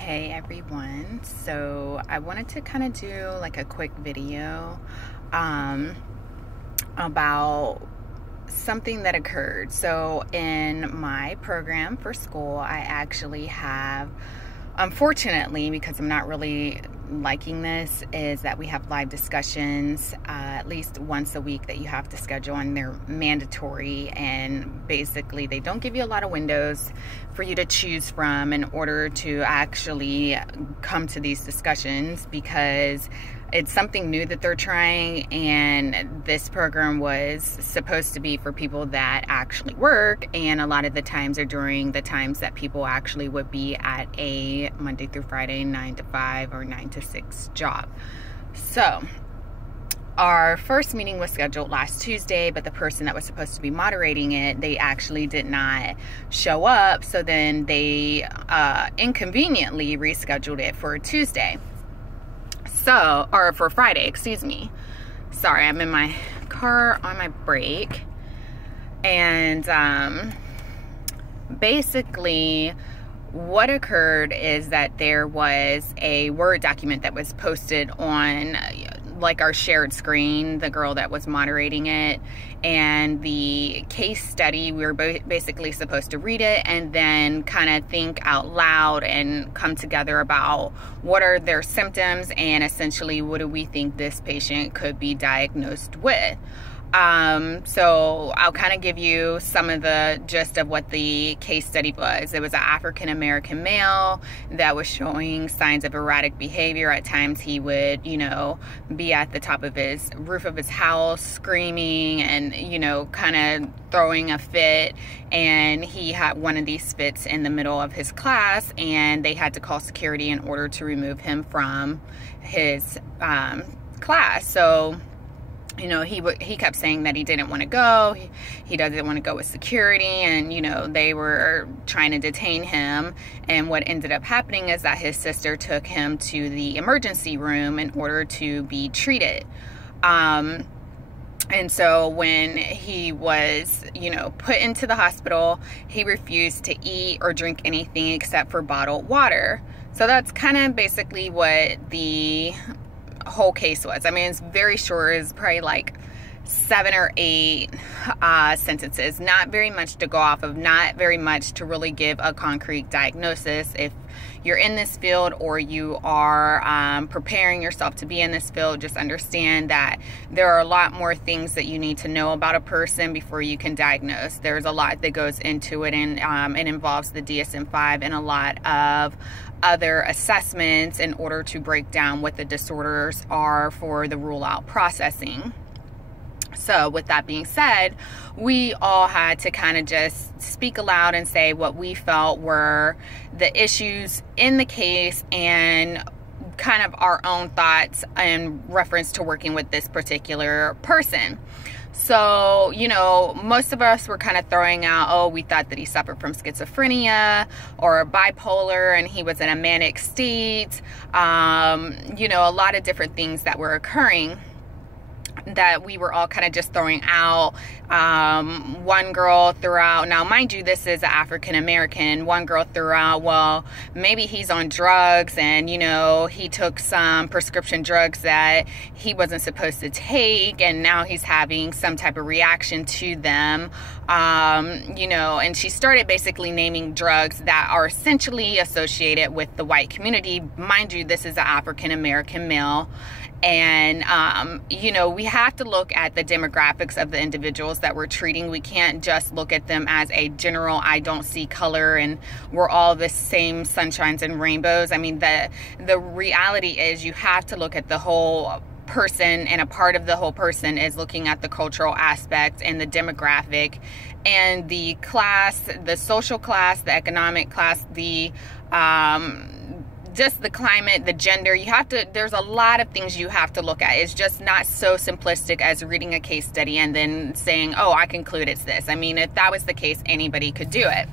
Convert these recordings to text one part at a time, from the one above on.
Hey everyone, so I wanted to kind of do like a quick video about something that occurred. So in my program for school, I actually have, unfortunately, because I'm not really liking this, is that we have live discussions at least once a week that you have to schedule, and they're mandatory, and basically they don't give you a lot of windows for you to choose from in order to actually come to these discussions, because it's something new that they're trying, and this program was supposed to be for people that actually work, and a lot of the times are during the times that people actually would be at a Monday through Friday 9 to 5 or 9 to 6 job. So our first meeting was scheduled last Tuesday, but the person that was supposed to be moderating it, they actually did not show up, so then they inconveniently rescheduled it for Tuesday. Or for Friday, excuse me. Sorry, I'm in my car on my break. And basically what occurred is that there was a Word document that was posted on like our shared screen, the girl that was moderating it, and the case study, we were basically supposed to read it and then kind of think out loud and come together about what are their symptoms and essentially what do we think this patient could be diagnosed with. So I'll kind of give you some of the gist of what the case study was. It was an African-American male that was showing signs of erratic behavior. At times he would, be at the top of his roof of his house screaming and, kind of throwing a fit. And he had one of these fits in the middle of his class, and they had to call security in order to remove him from his class. So he kept saying that he didn't want to go. He doesn't want to go with security, and, they were trying to detain him. And what ended up happening is that his sister took him to the emergency room in order to be treated. And so when he was, put into the hospital, he refused to eat or drink anything except for bottled water. So that's kind of basically what the whole case was. I mean, it's very short. It's probably like 7 or 8 sentences. Not very much to go off of, not very much to really give a concrete diagnosis. If you're in this field or you are preparing yourself to be in this field, just understand that there are a lot more things that you need to know about a person before you can diagnose. There's a lot that goes into it, and it involves the DSM-5 and a lot of other assessments in order to break down what the disorders are for the rule out processing. So with that being said, we all had to kind of just speak aloud and say what we felt were the issues in the case and kind of our own thoughts in reference to working with this particular person. So, most of us were kind of throwing out, we thought that he suffered from schizophrenia or bipolar and he was in a manic state. A lot of different things that were occurring that we were all kind of just throwing out. One girl threw out, now mind you, this is African American, one girl threw out, well, maybe he's on drugs and, he took some prescription drugs that he wasn't supposed to take, and now he's having some type of reaction to them. And she started basically naming drugs that are essentially associated with the white community. Mind you, this is an African American male. And, we have to look at the demographics of the individuals that we're treating. We can't just look at them as a general, I don't see color and we're all the same sunshines and rainbows. I mean, the reality is you have to look at the whole person, and a part of the whole person is looking at the cultural aspect and the demographic and the class, the social class, the economic class, the just the climate, the gender. There's a lot of things you have to look at. It's just not so simplistic as reading a case study and then saying, I conclude it's this. I mean, if that was the case, anybody could do it.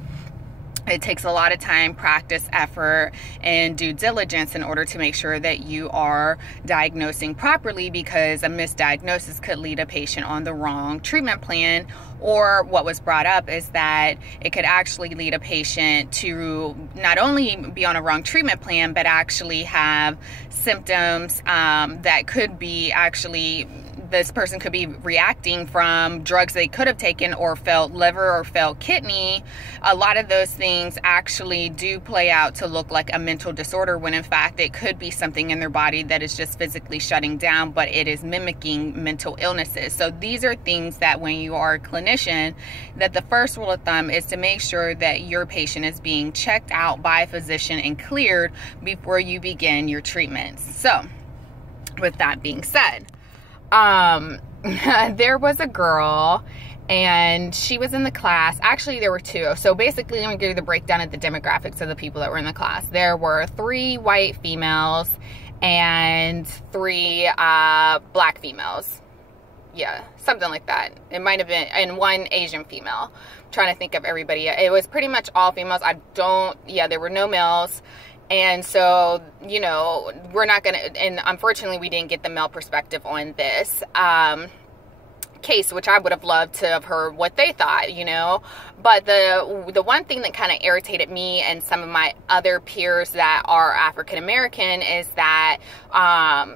It takes a lot of time, practice, effort, and due diligence in order to make sure that you are diagnosing properly, because a misdiagnosis could lead a patient on the wrong treatment plan. Or what was brought up is that it could actually lead a patient to not only be on a wrong treatment plan, but actually have symptoms that could be actually, this person could be reacting from drugs they could have taken, or failed liver or failed kidney. A lot of those things actually do play out to look like a mental disorder, when in fact it could be something in their body that is just physically shutting down, but it is mimicking mental illnesses. So these are things that when you are a clinician, that the first rule of thumb is to make sure that your patient is being checked out by a physician and cleared before you begin your treatments. So with that being said, there was a girl, and she was in the class. Actually, there were two. So basically, let me give you the breakdown of the demographics of the people that were in the class. There were 3 white females and 3 black females. Yeah, something like that. It might have been, and 1 Asian female. I'm trying to think of everybody. It was pretty much all females. There were no males. And so, you know, we're not going to, and unfortunately we didn't get the male perspective on this case, which I would have loved to have heard what they thought, you know. But the one thing that kind of irritated me and some of my other peers that are African American is that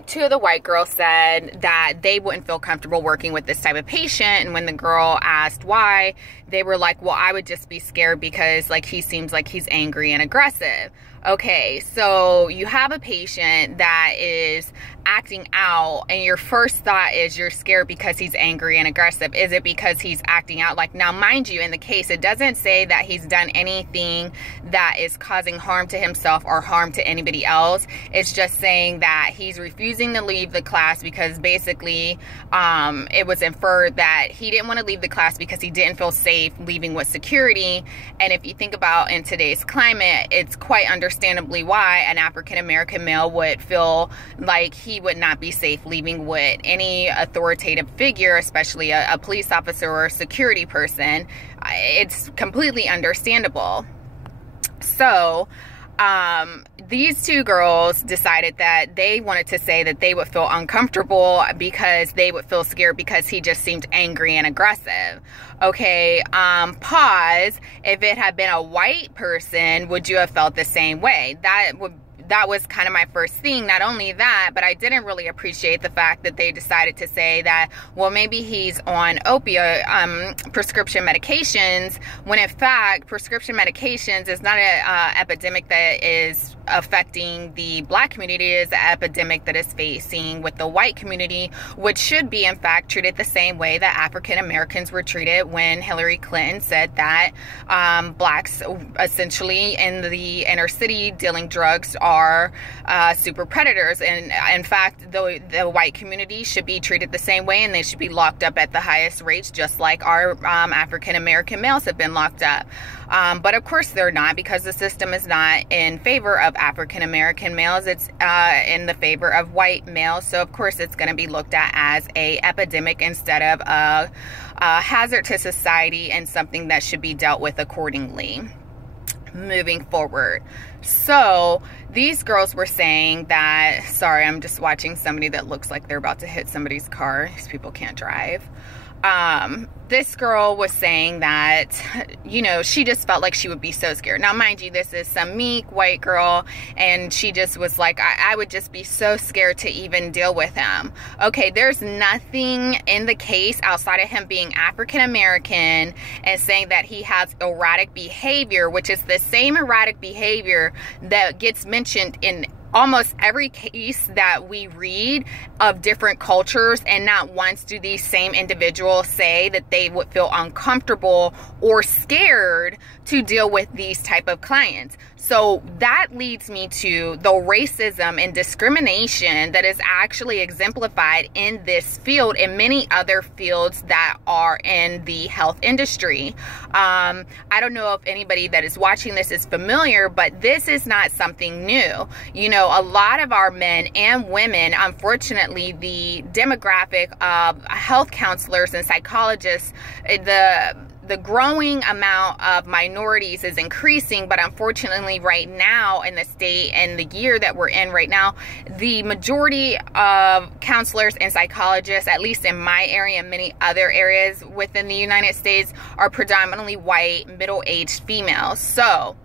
2 of the white girls said that they wouldn't feel comfortable working with this type of patient. And when the girl asked why, they were like, well, I would just be scared because, like, he seems like he's angry and aggressive. Okay, so you have a patient that is acting out, and your first thought is you're scared because he's angry and aggressive. Is it because he's acting out? Like, now, mind you, in the case, it doesn't say that he's done anything that is causing harm to himself or harm to anybody else. It's just saying that he's refusing to leave the class because basically it was inferred that he didn't want to leave the class because he didn't feel safe leaving with security. And if you think about in today's climate, it's quite understandably why an African American male would feel like he would not be safe leaving with any authoritative figure, especially a police officer or a security person. It's completely understandable. So these 2 girls decided that they wanted to say that they would feel uncomfortable because they would feel scared because he just seemed angry and aggressive. Okay, pause. If it had been a white person, would you have felt the same way? That was kind of my first thing. Not only that, but I didn't really appreciate the fact that they decided to say that, well, maybe he's on opioid prescription medications, when in fact prescription medications is not an epidemic that is affecting the black community. It is an epidemic that is facing with the white community, which should be in fact treated the same way that African Americans were treated when Hillary Clinton said that blacks essentially in the inner city dealing drugs are super predators. And in fact, the white community should be treated the same way, and they should be locked up at the highest rates, just like our African American males have been locked up. But of course they're not, because the system is not in favor of African American males. It's in the favor of white males. So of course it's going to be looked at as a epidemic instead of a hazard to society, and something that should be dealt with accordingly moving forward. So these girls were saying that, sorry, I'm just watching somebody that looks like they're about to hit somebody's car. These people can't drive. This girl was saying that, you know, she just felt like she would be so scared. Now, mind you, this is some meek white girl, and she just was like, I would just be so scared to even deal with him. Okay, there's nothing in the case outside of him being African American and saying that he has erratic behavior, which is the same erratic behavior that gets mentioned in almost every case that we read of different cultures, and not once do these same individuals say that they would feel uncomfortable or scared to deal with these type of clients. So that leads me to the racism and discrimination that is actually exemplified in this field and many other fields that are in the health industry. I don't know if anybody that is watching this is familiar, but this is not something new. You know, a lot of our men and women, unfortunately, the demographic of health counselors and psychologists, the the growing amount of minorities is increasing, but unfortunately right now in the state and the year that we're in right now, the majority of counselors and psychologists, at least in my area and many other areas within the United States, are predominantly white, middle-aged females. So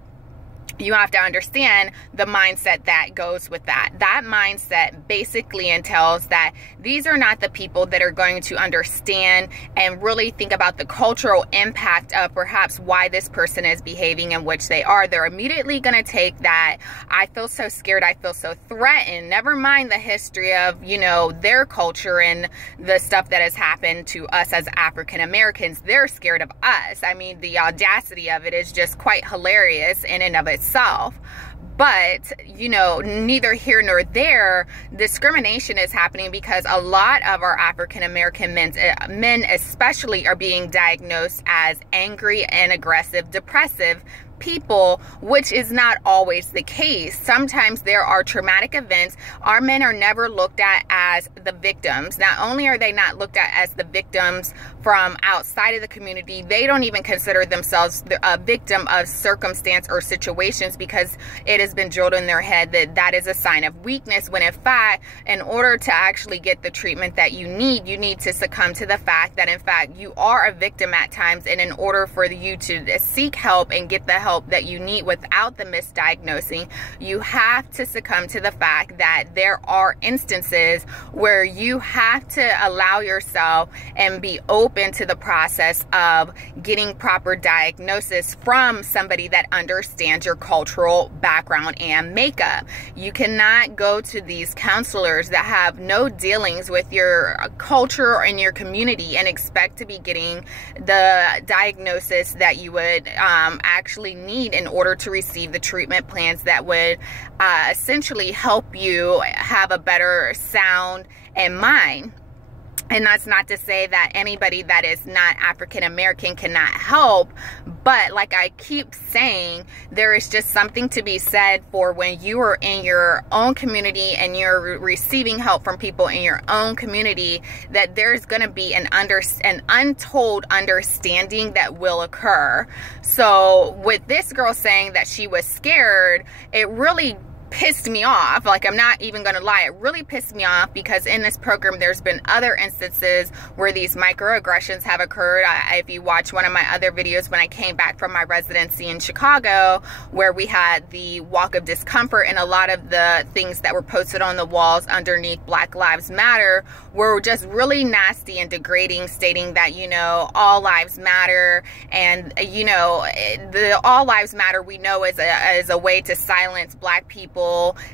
you have to understand the mindset that goes with that. That mindset basically entails that these are not the people that are going to understand and really think about the cultural impact of perhaps why this person is behaving in which they are. They're immediately going to take that, I feel so scared, I feel so threatened, never mind the history of, you know, their culture and the stuff that has happened to us as African Americans. They're scared of us. I mean, the audacity of it is just quite hilarious in and of itself. But, you know, neither here nor there, discrimination is happening because a lot of our African American men especially are being diagnosed as angry and aggressive, depressive people, which is not always the case. Sometimes there are traumatic events. Our men are never looked at as the victims. Not only are they not looked at as the victims from outside of the community, they don't even consider themselves a victim of circumstance or situations because it has been drilled in their head that that is a sign of weakness, when in fact, in order to actually get the treatment that you need to succumb to the fact that in fact you are a victim at times, and in order for you to seek help and get the help that you need without the misdiagnosing, you have to succumb to the fact that there are instances where you have to allow yourself and be open to the process of getting proper diagnosis from somebody that understands your cultural background and makeup. You cannot go to these counselors that have no dealings with your culture and your community and expect to be getting the diagnosis that you would actually need in order to receive the treatment plans that would essentially help you have a better sound and mind. And that's not to say that anybody that is not African American cannot help, but like I keep saying, there is just something to be said for when you are in your own community and you're receiving help from people in your own community, that there's going to be an untold understanding that will occur. So with this girl saying that she was scared, it really pissed me off. Like, I'm not even gonna lie, it really pissed me off because in this program there's been other instances where these microaggressions have occurred. If you watch one of my other videos when I came back from my residency in Chicago, where we had the walk of discomfort, and a lot of the things that were posted on the walls underneath Black Lives Matter were just really nasty and degrading, stating that, you know, all lives matter, and you know, the all lives matter we know is a way to silence Black people,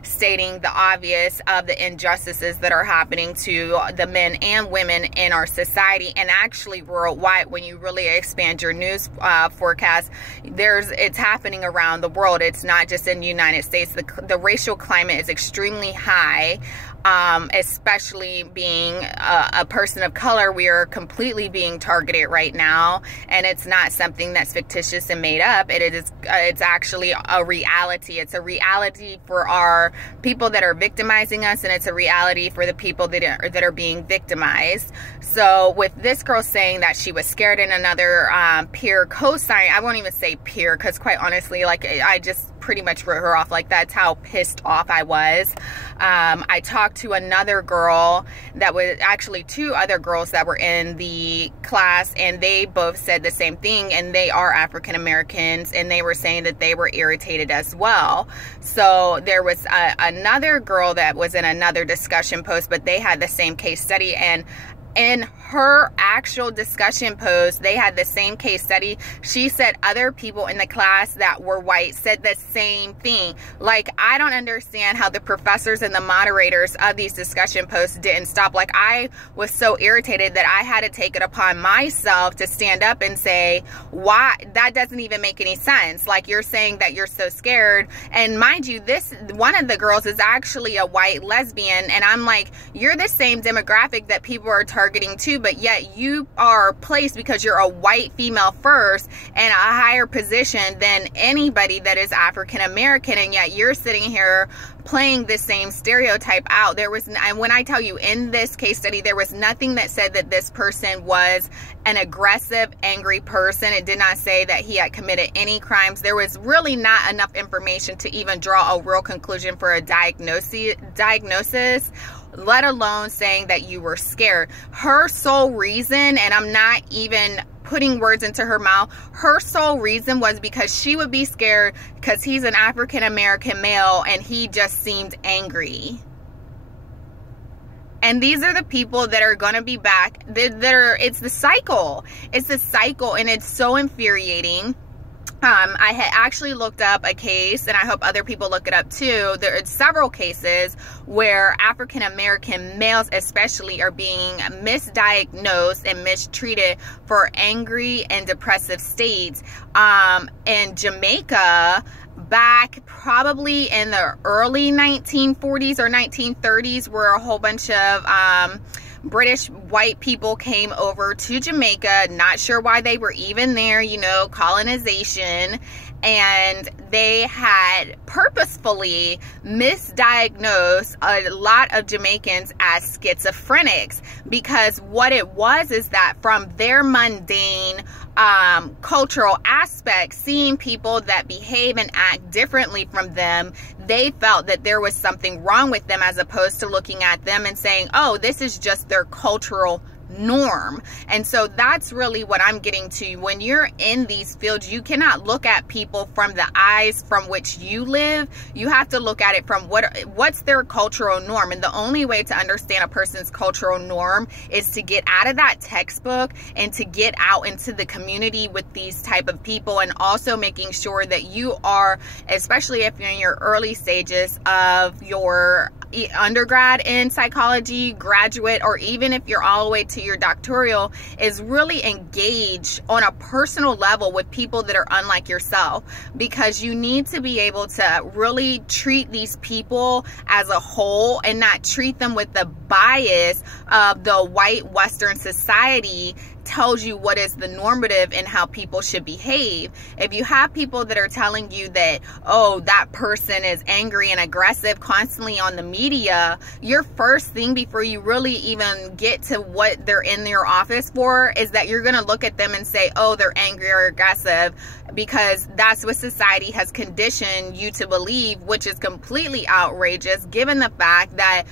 stating the obvious of the injustices that are happening to the men and women in our society, and actually worldwide. When you really expand your news forecast, it's happening around the world. It's not just in the United States. The racial climate is extremely high. Especially being a person of color, we are completely being targeted right now, and it's not something that's fictitious and made up. It's actually a reality. It's a reality for our people that are victimizing us, and it's a reality for the people that are being victimized. So with this girl saying that she was scared, and another peer co-sign, I won't even say peer because quite honestly, like, I just pretty much wrote her off. Like, that's how pissed off I was. I talked to another girl that was actually two other girls that were in the class, and they both said the same thing, and they are African Americans, and they were saying that they were irritated as well. So there was another girl that was in another discussion post, but they had the same case study, and in her actual discussion post, they had the same case study. She said other people in the class that were white said the same thing. Like, I don't understand how the professors and the moderators of these discussion posts didn't stop. Like, I was so irritated that I had to take it upon myself to stand up and say, why? That doesn't even make any sense. Like, you're saying that you're so scared. And mind you, one of the girls is actually a white lesbian. And I'm like, you're the same demographic that people are targeting too, but yet you are placed because you're a white female first in a higher position than anybody that is African American, and yet you're sitting here playing the same stereotype out. And when I tell you, in this case study, there was nothing that said that this person was an aggressive, angry person. It did not say that he had committed any crimes. There was really not enough information to even draw a real conclusion for a diagnosis, let alone saying that you were scared. Her sole reason, and I'm not even putting words into her mouth, her sole reason was because she would be scared because he's an African American male and he just seemed angry. And these are the people that are going to be back. It's the cycle. It's the cycle, and it's so infuriating. I had actually looked up a case, and I hope other people look it up too. There are several cases where African American males especially are being misdiagnosed and mistreated for angry and depressive states. In Jamaica, back probably in the early 1940s or 1930s, where a whole bunch of British white people came over to Jamaica, not sure why they were even there, you know, colonization, and they had purposefully misdiagnosed a lot of Jamaicans as schizophrenics, because what it was is that from their mundane cultural aspect, seeing people that behave and act differently from them, they felt that there was something wrong with them, as opposed to looking at them and saying, oh, this is just their cultural norm. And so that's really what I'm getting to. When you're in these fields, you cannot look at people from the eyes from which you live. You have to look at it from what's their cultural norm. And the only way to understand a person's cultural norm is to get out of that textbook and to get out into the community with these type of people, and also making sure that you are, especially if you're in your early stages of your undergrad in psychology, graduate, or even if you're all the way to your doctoral, is really engaged on a personal level with people that are unlike yourself, because you need to be able to really treat these people as a whole and not treat them with the bias of the white Western society tells you what is the normative and how people should behave. If you have people that are telling you that, oh, that person is angry and aggressive constantly on the media, your first thing before you really even get to what they're in your office for is that you're going to look at them and say, oh, they're angry or aggressive, because that's what society has conditioned you to believe, which is completely outrageous given the fact that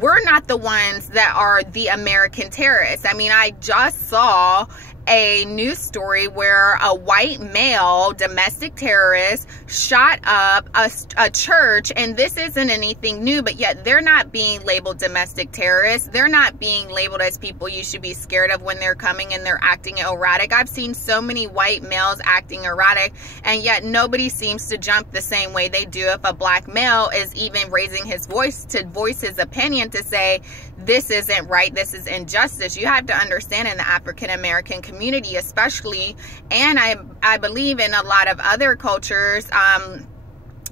we're not the ones that are the American terrorists. I mean, I just saw a news story where a white male domestic terrorist shot up a church, and this isn't anything new, but yet they're not being labeled domestic terrorists. They're not being labeled as people you should be scared of when they're coming and they're acting erratic. I've seen so many white males acting erratic, and yet nobody seems to jump the same way they do if a black male is even raising his voice to voice his opinion, to say this isn't right, this is injustice. You have to understand, in the African American community especially, and I believe in a lot of other cultures,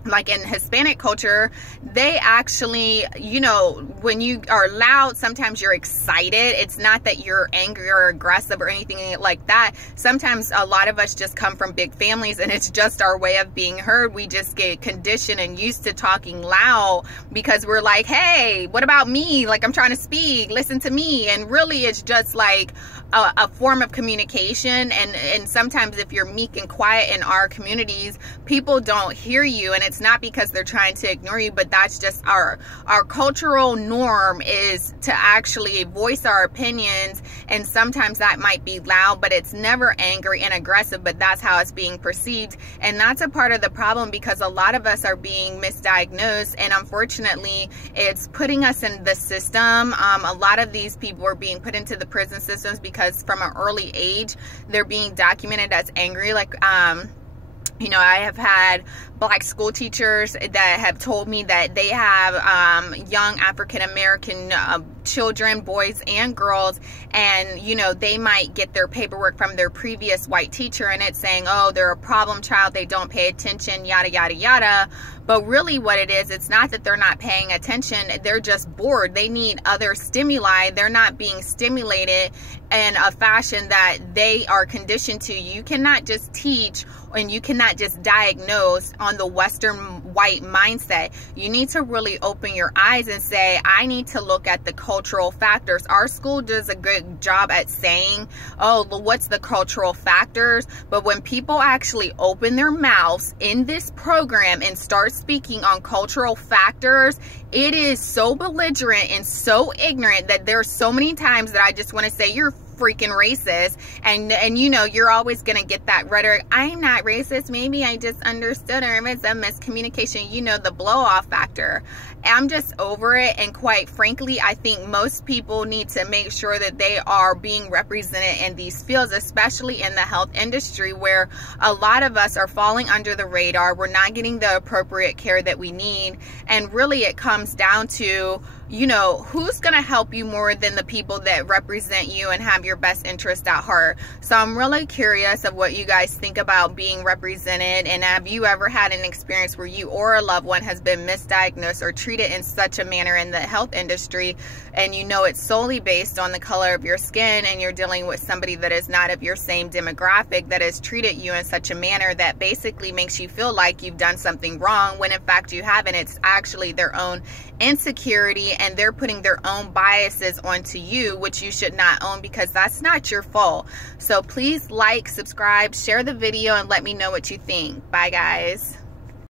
like in Hispanic culture, they actually, you know, when you are loud, sometimes you're excited. It's not that you're angry or aggressive or anything like that. Sometimes a lot of us just come from big families, and it's just our way of being heard. We just get conditioned and used to talking loud because we're like, hey, what about me? Like, I'm trying to speak, listen to me. And really, it's just like a form of communication. And sometimes if you're meek and quiet in our communities, people don't hear you, and it's not because they're trying to ignore you, but that's just our cultural norm, is to actually voice our opinions. And sometimes that might be loud, but it's never angry and aggressive, but that's how it's being perceived. And that's a part of the problem, because a lot of us are being misdiagnosed, and unfortunately it's putting us in the system. A lot of these people are being put into the prison systems because from an early age they're being documented as angry. Like, you know, I have had black school teachers that have told me that they have young African American children, boys and girls, and you know, they might get their paperwork from their previous white teacher and it's saying, oh, they're a problem child, they don't pay attention, yada yada yada. But really what it is, it's not that they're not paying attention, they're just bored. They need other stimuli. They're not being stimulated in a fashion that they are conditioned to. You cannot just teach and you cannot just diagnose on the Western white mindset. You need to really open your eyes and say, I need to look at the cultural factors. Our school does a good job at saying, oh, what's the cultural factors? But when people actually open their mouths in this program and start speaking on cultural factors, it is so belligerent and so ignorant that there's so many times that I just want to say, you're freaking racist. And you know, you're always gonna get that rhetoric, I'm not racist, maybe I just understood, or it's a miscommunication, you know, the blow off factor. I'm just over it. And quite frankly, I think most people need to make sure that they are being represented in these fields, especially in the health industry, where a lot of us are falling under the radar. We're not getting the appropriate care that we need. And really it comes down to, you know, who's going to help you more than the people that represent you and have your best interest at heart. So I'm really curious of what you guys think about being represented, and have you ever had an experience where you or a loved one has been misdiagnosed or treated in such a manner in the health industry, and you know it's solely based on the color of your skin, and you're dealing with somebody that is not of your same demographic that has treated you in such a manner that basically makes you feel like you've done something wrong, when in fact you haven't. It's actually their own insecurity, and they're putting their own biases onto you, which you should not own, because that's not your fault. So please like, subscribe, share the video, and let me know what you think. Bye guys.